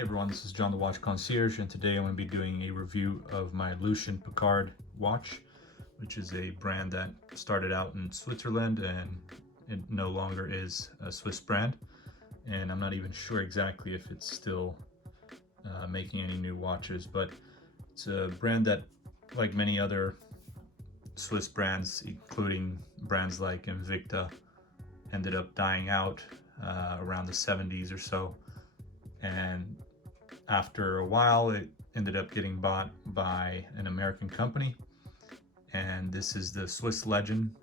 Hey everyone, this is John the Watch Concierge, and today I'm going to be doing a review of my Lucien Piccard watch, which is a brand that started out in Switzerland and it no longer is a Swiss brand. And I'm not even sure exactly if it's still making any new watches, but it's a brand that, like many other Swiss brands, including brands like Invicta, ended up dying out around the 70s or so. And after a while, it ended up getting bought by an American company. And this is the Swiss Legend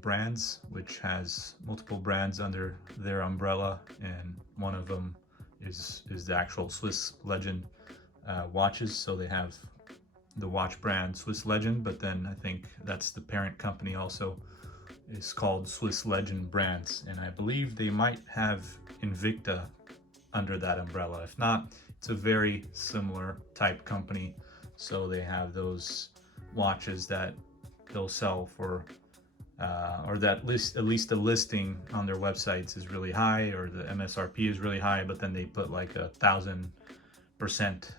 brands, which has multiple brands under their umbrella. And one of them is the actual Swiss Legend watches. So they have the watch brand Swiss Legend, but then I think that's the parent company also is called Swiss Legend Brands. And I believe they might have Invicta under that umbrella. If not, it's a very similar type company. So they have those watches that they'll sell for, or that at least the listing on their websites is really high, or the MSRP is really high, but then they put like 1,000%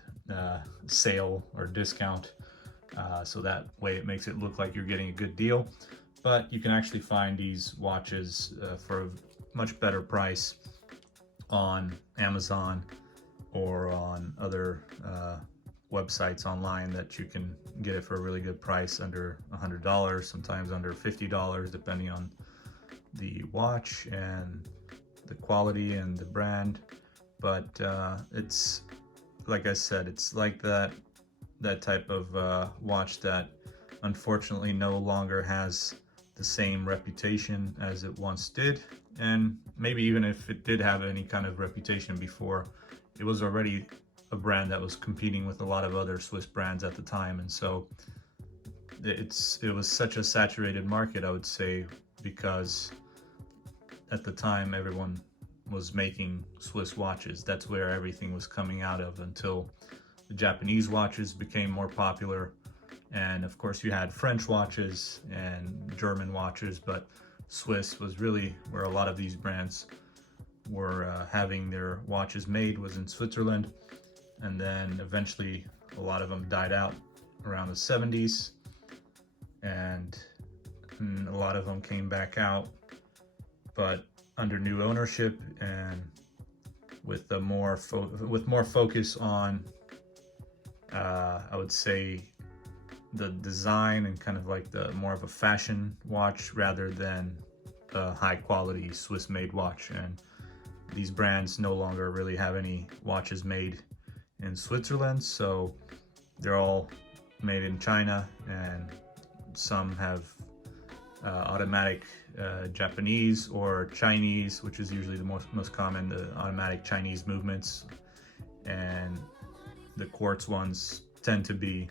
sale or discount. So that way it makes it look like you're getting a good deal. But you can actually find these watches for a much better price on Amazon or on other websites online that you can get it for a really good price, under $100, sometimes under $50, depending on the watch and the quality and the brand. But it's, like I said, it's like that type of watch that unfortunately no longer has the same reputation as it once did. And maybe even if it did have any kind of reputation before, it was already a brand that was competing with a lot of other Swiss brands at the time. And so it was such a saturated market, I would say, because at the time everyone was making Swiss watches. That's where everything was coming out of, until the Japanese watches became more popular. And of course you had French watches and German watches, but Swiss was really where a lot of these brands were having their watches made, was in Switzerland. And then eventually a lot of them died out around the 70s, and a lot of them came back out, but under new ownership and with more focus on I would say the design and kind of like the more of a fashion watch rather than a high quality Swiss made watch. And these brands no longer really have any watches made in Switzerland, so they're all made in China, and some have automatic Japanese or Chinese, which is usually the most common, the automatic Chinese movements, and the quartz ones tend to be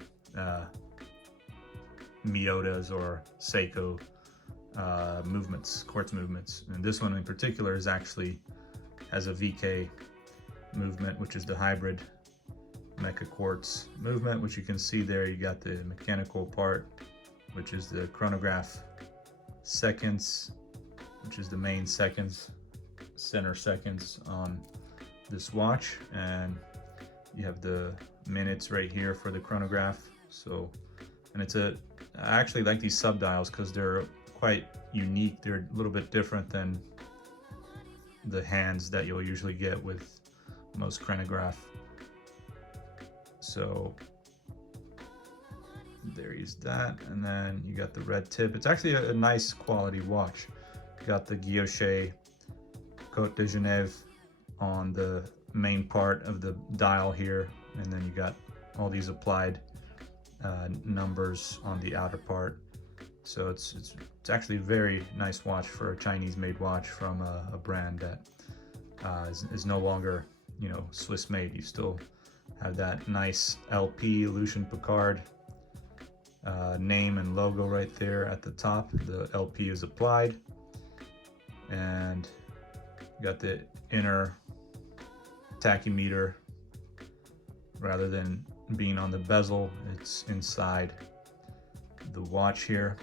Miyota's or Seiko movements, quartz movements. And this one in particular is actually has a VK movement, which is the hybrid mecha quartz movement, which you can see there. You got the mechanical part, which is the chronograph seconds, which is the main seconds, center seconds on this watch, and you have the minutes right here for the chronograph. So, and I actually like these subdials because they're quite unique. They're a little bit different than the hands that you'll usually get with most chronograph. So there is that, and then you got the red tip. It's actually a nice quality watch. You got the Guilloche Côte de Genève on the main part of the dial here, and then you got all these applied numbers on the outer part. So it's actually a very nice watch for a Chinese made watch from a brand that is no longer, you know, Swiss made. You still have that nice LP Lucien Piccard name and logo right there at the top. The LP is applied, and you got the inner tachymeter. Rather than being on the bezel, it's inside the watch here.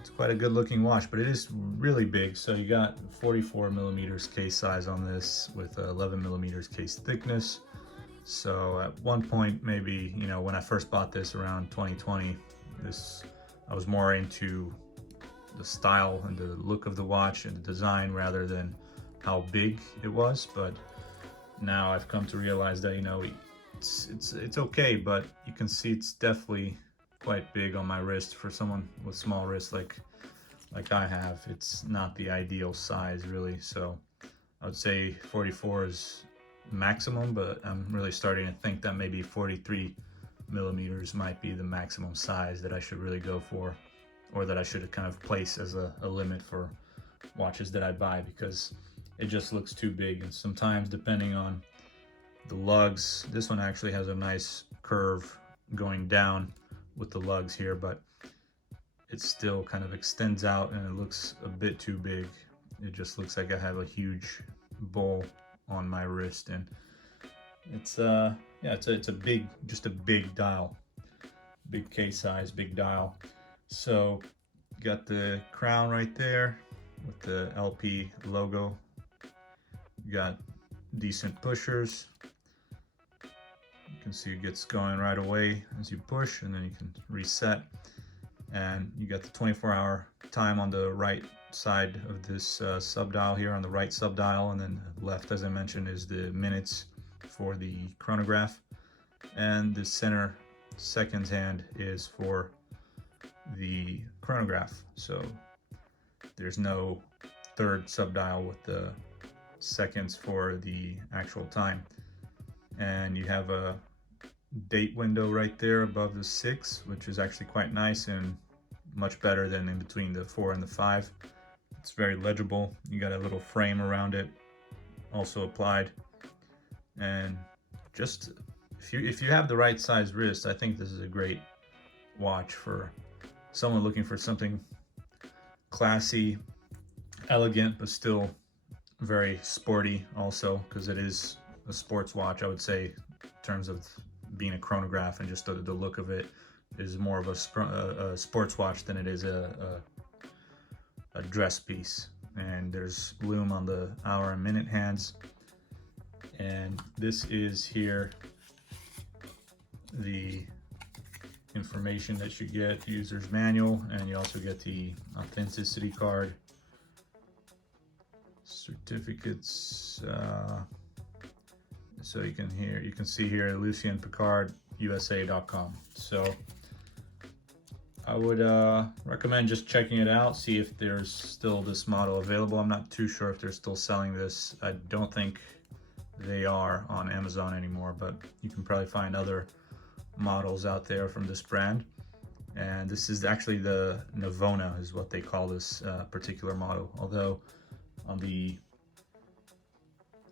It's quite a good looking watch, but it is really big. So you got 44 millimeters case size on this with 11 millimeters case thickness. So at one point, maybe, you know, when I first bought this around 2020, I was more into the style and the look of the watch and the design rather than how big it was. But now I've come to realize that, you know, it's okay, but you can see it's definitely quite big on my wrist. For someone with small wrists like I have, it's not the ideal size really. So I would say 44 is maximum, but I'm really starting to think that maybe 43 millimeters might be the maximum size that I should really go for, or that I should kind of place as a limit for watches that I buy, because it just looks too big. And sometimes, depending on the lugs, this one actually has a nice curve going down with the lugs here, but it still kind of extends out and it looks a bit too big. It just looks like I have a huge bowl on my wrist, and it's yeah, it's a big, just a big dial, big case size, big dial. So you got the crown right there with the LP logo. You got decent pushers. You can see it gets going right away as you push, and then you can reset. And you got the 24-hour time on the right side of this sub-dial here, on the right sub-dial, and then left, as I mentioned, is the minutes for the chronograph, and the center seconds hand is for the chronograph. So there's no third sub-dial with the seconds for the actual time. And you have a date window right there above the 6, which is actually quite nice and much better than in between the 4 and the 5. It's very legible. You got a little frame around it also applied. And just if you have the right size wrist, I think this is a great watch for someone looking for something classy, elegant, but still very sporty also, because it is a sports watch. I would say, in terms of being a chronograph, and just the look of it is more of a sports watch than it is a dress piece. And there's Lume on the hour and minute hands. And this is here the information that you get, user's manual, and you also get the authenticity card, certificates. So you can see here Lucien Piccard USA.com. So I would recommend just checking it out, see if there's still this model available. I'm not too sure if they're still selling this. I don't think they are on Amazon anymore, but you can probably find other models out there from this brand. And this is actually the Navona is what they call this particular model, although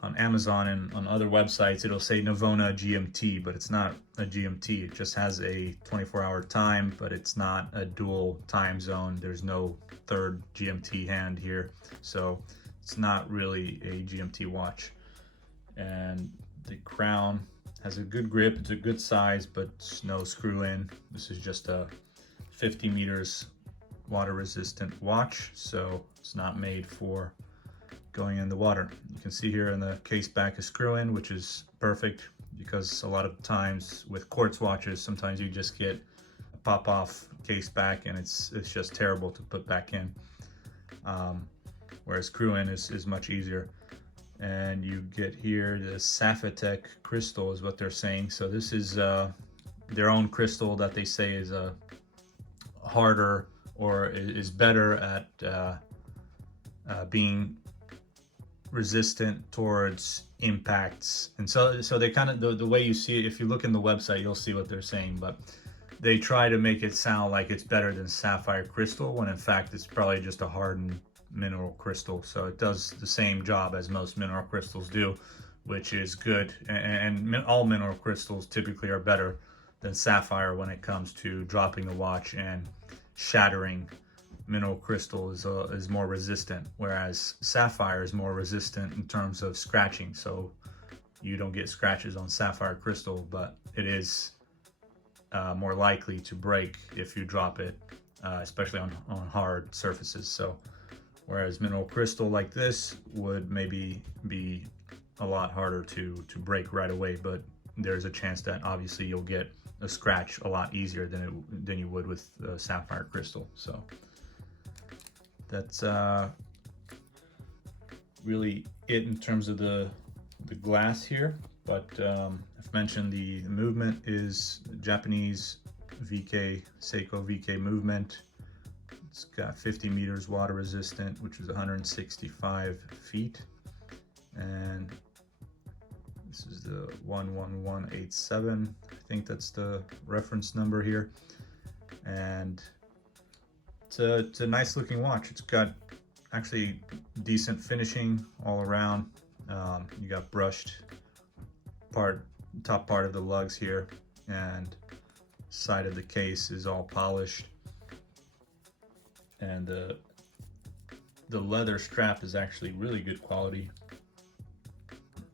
on Amazon and on other websites it'll say Navona GMT, but it's not a GMT. It just has a 24-hour time, but it's not a dual time zone. There's no third GMT hand here, so it's not really a GMT watch. And the crown has a good grip, it's a good size, but no screw in. This is just a 50 meters water resistant watch, so it's not made for going in the water. You can see here in the case back a screw in, which is perfect, because a lot of times with quartz watches, sometimes you just get a pop off case back and it's just terrible to put back in. Whereas screw in is much easier. And you get here the Sapphitech crystal is what they're saying. So this is their own crystal that they say is harder, or is better at being resistant towards impacts. And so they kind of, the way you see it, if you look in the website, you'll see what they're saying, but they try to make it sound like it's better than sapphire crystal, when in fact it's probably just a hardened mineral crystal. So it does the same job as most mineral crystals do, which is good. And all mineral crystals typically are better than sapphire when it comes to dropping the watch and shattering. Mineral crystal is more resistant, whereas sapphire is more resistant in terms of scratching. So you don't get scratches on sapphire crystal, but it is more likely to break if you drop it, especially on hard surfaces. So whereas mineral crystal like this would maybe be a lot harder to break right away, but there's a chance that obviously you'll get a scratch a lot easier than you would with sapphire crystal. So that's really it in terms of the glass here. But I've mentioned the movement is Japanese VK Seiko VK movement. It's got 50 meters water resistant, which is 165 feet, and this is the 11187. I think that's the reference number here, and it's a nice looking watch. It's got actually decent finishing all around. You got brushed top part of the lugs here, and side of the case is all polished, and the leather strap is actually really good quality,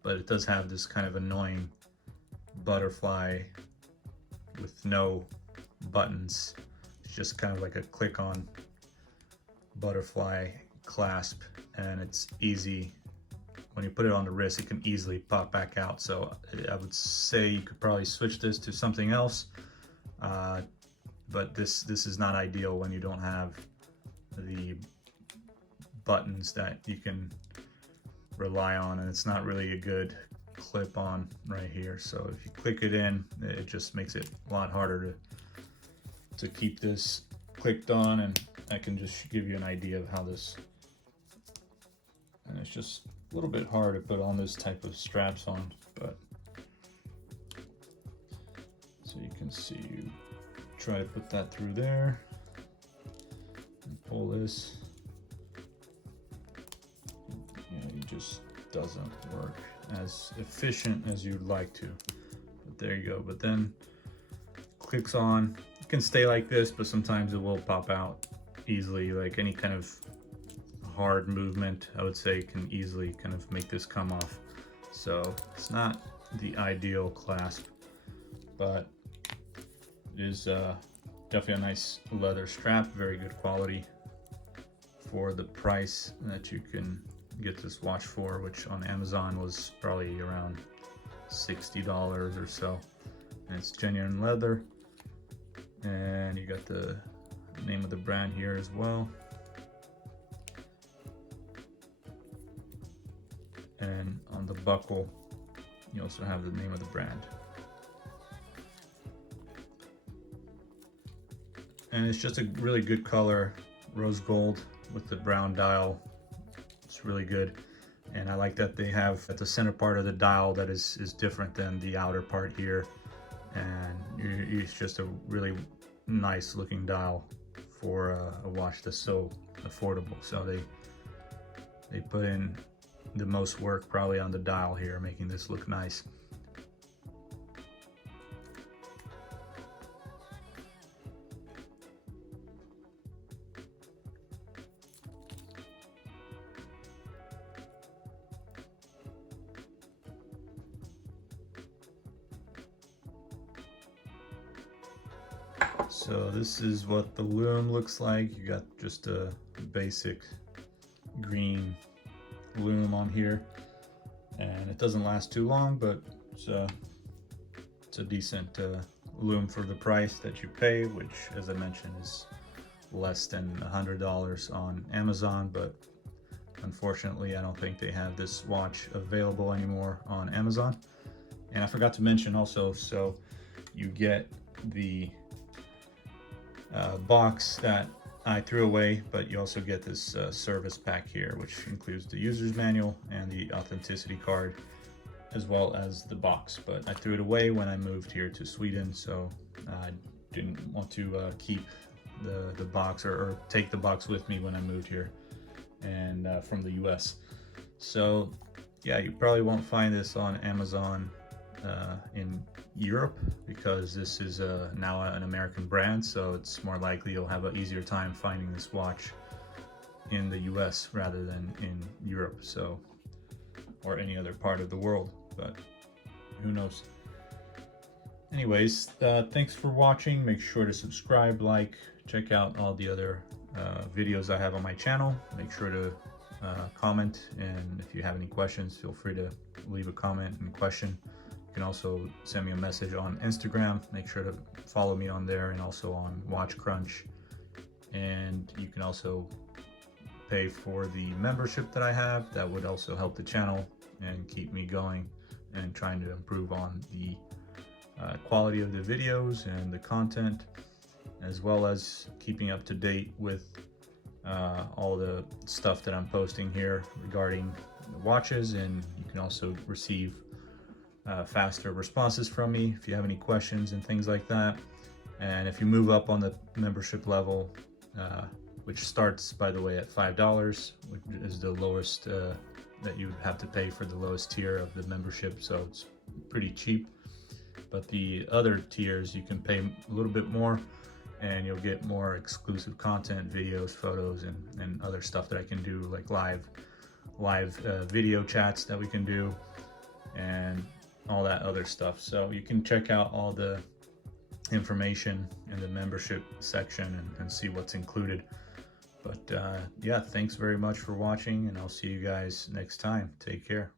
but it does have this kind of annoying butterfly with no buttons. It's just kind of like a click-on butterfly clasp, and it's easy. When you put it on the wrist, it can easily pop back out. So I would say you could probably switch this to something else, but this is not ideal when you don't have the buttons that you can rely on, and it's not really a good clip on right here. So if you click it in, it just makes it a lot harder to keep this clicked on, and I can just give you an idea of how this, and it's just a little bit hard to put on this type of straps on, but so you can see, you try to put that through there and pull this. It just doesn't work as efficient as you'd like to, but there you go. But then clicks on, it can stay like this, but sometimes it will pop out easily. Like any kind of hard movement, I would say, can easily kind of make this come off. So it's not the ideal clasp, but it is definitely a nice leather strap, very good quality for the price that you can get this watch for, which on Amazon was probably around $60 or so. And it's genuine leather, and you got the name of the brand here as well. And on the buckle, you also have the name of the brand. And it's just a really good color, rose gold with the brown dial. It's really good. And I like that they have at the center part of the dial that is different than the outer part here. And it's just a really nice looking dial for a watch that's so affordable. So they put in the most work probably on the dial here, making this look nice. So this is what the Lume looks like. You got just a basic green Lume on here, and it doesn't last too long, but it's a decent Lume for the price that you pay, which, as I mentioned, is less than $100 on Amazon. But unfortunately, I don't think they have this watch available anymore on Amazon. And I forgot to mention also, so you get the box that I threw away, but you also get this service pack here, which includes the user's manual and the authenticity card, as well as the box. But I threw it away when I moved here to Sweden, so I didn't want to keep the box or take the box with me when I moved here and from the US. So yeah, you probably won't find this on Amazon in Europe, because this is now an American brand, so it's more likely you'll have an easier time finding this watch in the US rather than in Europe, so, or any other part of the world, but who knows. Anyways, thanks for watching. Make sure to subscribe, like, check out all the other videos I have on my channel. Make sure to comment, and if you have any questions, feel free to leave a comment and question. can also send me a message on Instagram. Make sure to follow me on there, and also on Watch Crunch. And you can also pay for the membership that I have. That would also help the channel and keep me going and trying to improve on the quality of the videos and the content, as well as keeping up to date with all the stuff that I'm posting here regarding the watches. And you can also receive faster responses from me if you have any questions and things like that. And if you move up on the membership level, which starts, by the way, at $5, which is the lowest that you have to pay for the lowest tier of the membership, so it's pretty cheap. But the other tiers, you can pay a little bit more, and you'll get more exclusive content, videos, photos, and other stuff that I can do, like live video chats that we can do, and all that other stuff. So you can check out all the information in the membership section and see what's included. But yeah, thanks very much for watching, and I'll see you guys next time. Take care.